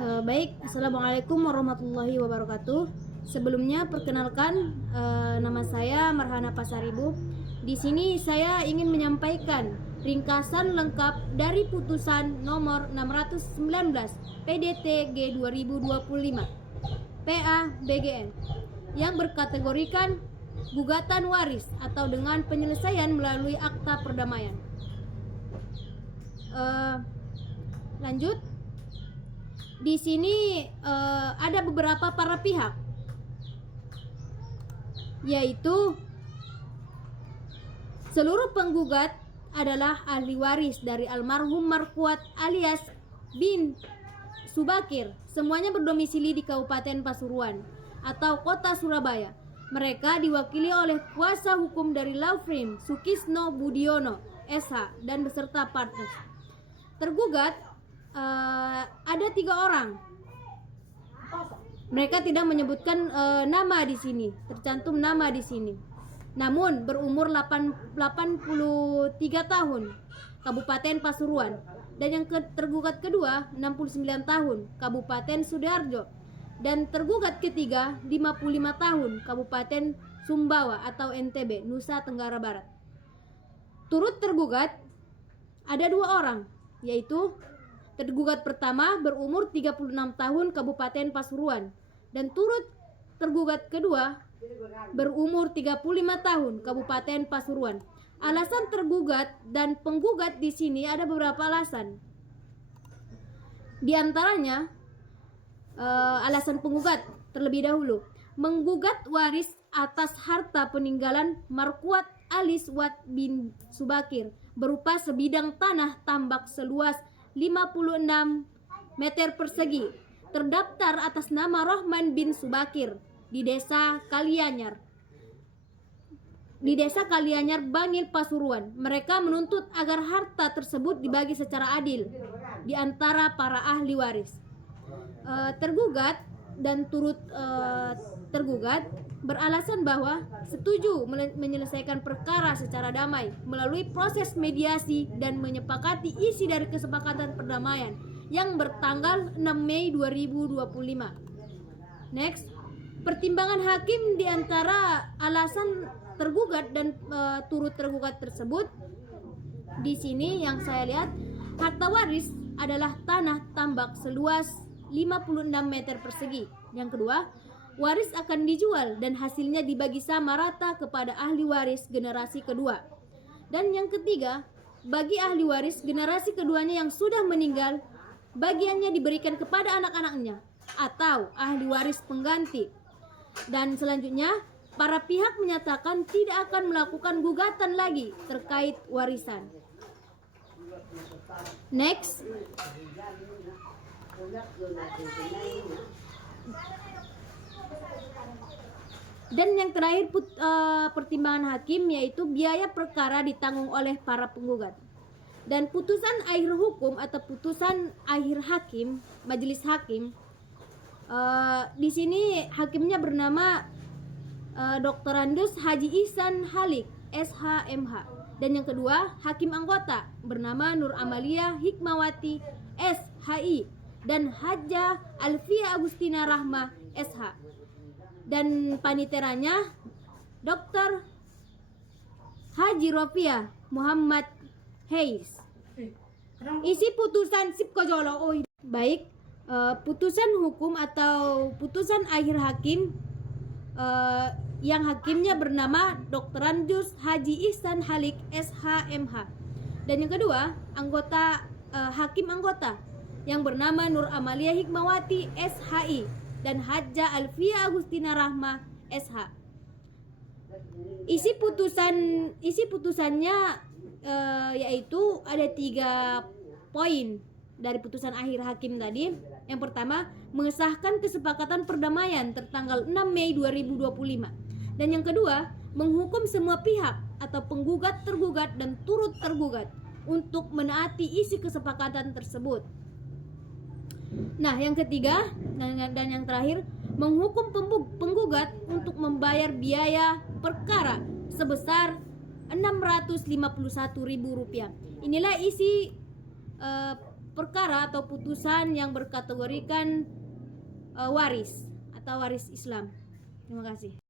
Baik, Assalamualaikum warahmatullahi wabarakatuh. Sebelumnya perkenalkan, nama saya Marhana Pasaribu. Di sini saya ingin menyampaikan ringkasan lengkap dari putusan nomor 619 PDT G 2025 PA BGN yang berkategorikan gugatan waris atau dengan penyelesaian melalui akta perdamaian. Lanjut. Di sini ada beberapa para pihak, yaitu seluruh penggugat adalah ahli waris dari almarhum Markuat alias bin Subakir. Semuanya berdomisili di Kabupaten Pasuruan atau Kota Surabaya. Mereka diwakili oleh kuasa hukum dari law firm Sukisno Budiono SH dan beserta partners. Tergugat ada 3 orang. Mereka tidak menyebutkan nama di sini, tercantum nama di sini. Namun berumur 83 tahun, Kabupaten Pasuruan. Dan yang tergugat kedua 69 tahun, Kabupaten Sidoarjo. Dan tergugat ketiga 55 tahun, Kabupaten Sumbawa atau NTB, Nusa Tenggara Barat. Turut tergugat ada 2 orang, yaitu tergugat pertama berumur 36 tahun, Kabupaten Pasuruan, dan turut tergugat kedua berumur 35 tahun, Kabupaten Pasuruan. Alasan tergugat dan penggugat di sini ada beberapa alasan. Di antaranya alasan penggugat terlebih dahulu menggugat waris atas harta peninggalan Markuat alias Wat bin Subakir berupa sebidang tanah tambak seluas 56 meter persegi terdaftar atas nama Rohman bin Subakir di Desa Kalianyar Bangil, Pasuruan. Mereka menuntut agar harta tersebut dibagi secara adil di antara para ahli waris. Tergugat dan turut tergugat beralasan bahwa setuju menyelesaikan perkara secara damai melalui proses mediasi dan menyepakati isi dari kesepakatan perdamaian yang bertanggal 6 Mei 2025. Next, pertimbangan hakim di antara alasan tergugat dan turut tergugat tersebut di sini yang saya lihat, harta waris adalah tanah tambak seluas 56 meter persegi. Yang kedua, waris akan dijual dan hasilnya dibagi sama rata kepada ahli waris generasi kedua. Dan yang ketiga, bagi ahli waris generasi keduanya yang sudah meninggal, bagiannya diberikan kepada anak-anaknya atau ahli waris pengganti. Dan selanjutnya, para pihak menyatakan tidak akan melakukan gugatan lagi terkait warisan. Next. Dan yang terakhir pertimbangan hakim yaitu biaya perkara ditanggung oleh para penggugat. Dan putusan akhir hukum atau putusan akhir hakim, majelis hakim, di sini hakimnya bernama Dr. Andus Haji Ihsan Halik SHMH. Dan yang kedua, hakim anggota bernama Nur Amalia Hikmawati SHI dan Hajjah Alfia Agustina Rahma SH. Dan paniteranya Dr. Haji Rofiah Muhammad Hayes. Isi putusan Sipkojolo. Baik, putusan hukum atau putusan akhir hakim yang hakimnya bernama Dr. Andus Haji Ihsan Halik SHMH. Dan yang kedua, hakim anggota yang bernama Nur Amalia Hikmawati SHI dan Hajjah Alfia Agustina Rahma SH. Isi putusannya yaitu ada 3 poin dari putusan akhir hakim tadi. Yang pertama, mengesahkan kesepakatan perdamaian tertanggal 6 Mei 2025. Dan yang kedua, menghukum semua pihak atau penggugat, tergugat, dan turut tergugat untuk menaati isi kesepakatan tersebut. Nah, yang ketiga dan yang terakhir, menghukum penggugat untuk membayar biaya perkara sebesar Rp651.000. Inilah isi perkara atau putusan yang berkategorikan waris atau waris Islam. Terima kasih.